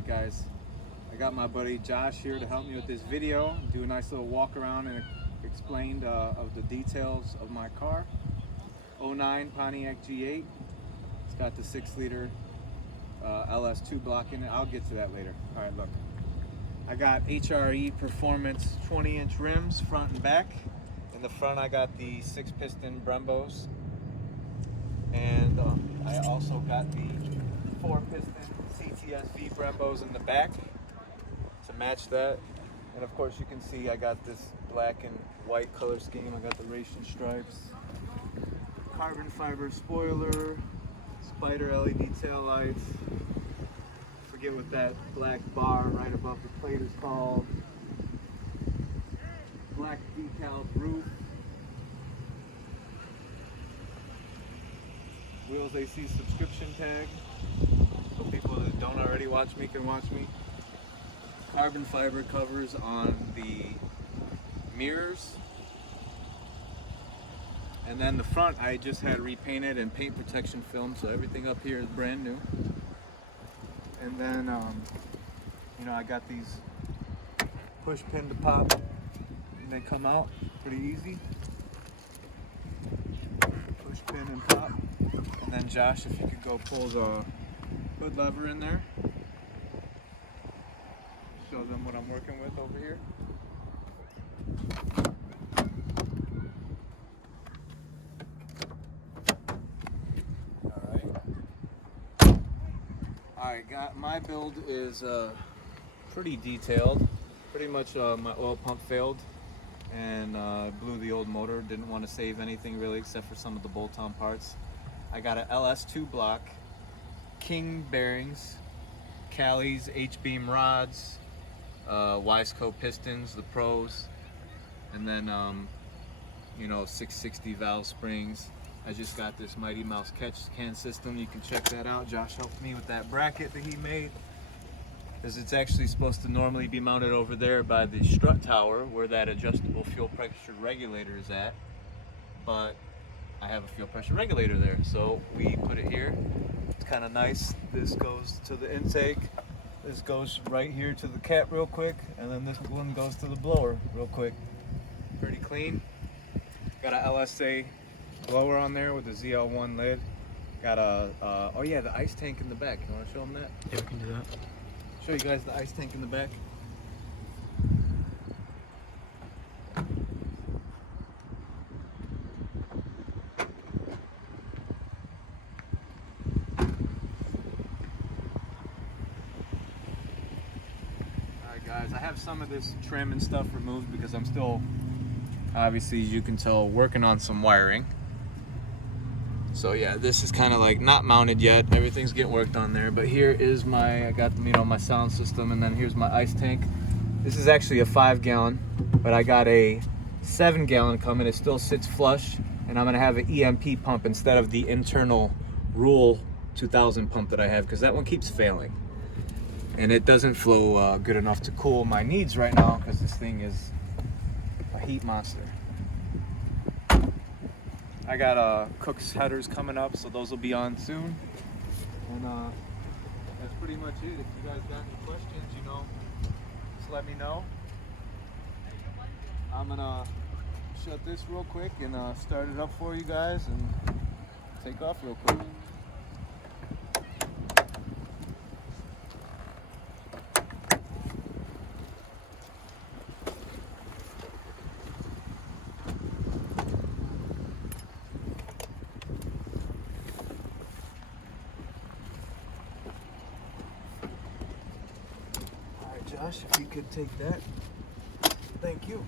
Alright guys, I got my buddy Josh here to help me with this video, do a nice little walk around and explain of the details of my car. 09 Pontiac G8. It's got the 6-liter LS2 block in it. I'll get to that later. Alright, look. I got HRE Performance 20-inch rims front and back. In the front I got the 6-piston Brembos. And I also got the 4-piston CTSV Brembos in the back to match that. And of course you can see I got this black and white color scheme. I got the racing stripes, carbon fiber spoiler, spider LED tail lights. Forget what that black bar right above the plate is called. Black decal roof. Wheels AC subscription tag, so people that don't already watch me can watch me. Carbon fiber covers on the mirrors. And then the front I just had repainted and paint protection film, so everything up here is brand new. And then, you know, I got these push pin to pop, and they come out pretty easy. Push pin and pop. And then Josh, if you could go pull the hood lever in there. Show them what I'm working with over here. Alright, my build is pretty detailed. Pretty much my oil pump failed and blew the old motor. Didn't want to save anything really except for some of the bolt-on parts. I got an LS2 block, King bearings, Callies, H-beam rods, Wiseco Pistons, the pros, and then you know, 660 valve springs. I just got this Mighty Mouse catch can system. You can check that out. Josh helped me with that bracket that he made, because it's actually supposed to normally be mounted over there by the strut tower where that adjustable fuel pressure regulator is at, but I have a fuel pressure regulator there, so we put it here. It's kind of nice. This goes to the intake, this goes right here to the cap real quick, and then this one goes to the blower real quick. Pretty clean. Got a LSA blower on there with a ZL1 lid. Got a oh yeah, the ice tank in the back. You want to show them that? Yeah, we can do that. Show you guys the ice tank in the back. Guys, I have some of this trim and stuff removed because I'm still, obviously as you can tell, working on some wiring. So yeah, this is kind of like not mounted yet. Everything's getting worked on there. But here is I got, you know, my sound system, and then here's my ice tank. This is actually a 5-gallon, but I got a 7-gallon coming. It still sits flush, and I'm gonna have an EMP pump instead of the internal Rule 2000 pump that I have, because that one keeps failing. And it doesn't flow good enough to cool my needs right now, because this thing is a heat monster. I got Kooks headers coming up, so those will be on soon. And that's pretty much it. If you guys got any questions, you know, just let me know. I'm gonna shut this real quick and start it up for you guys and take off real quick. Josh, if you could take that. Thank you.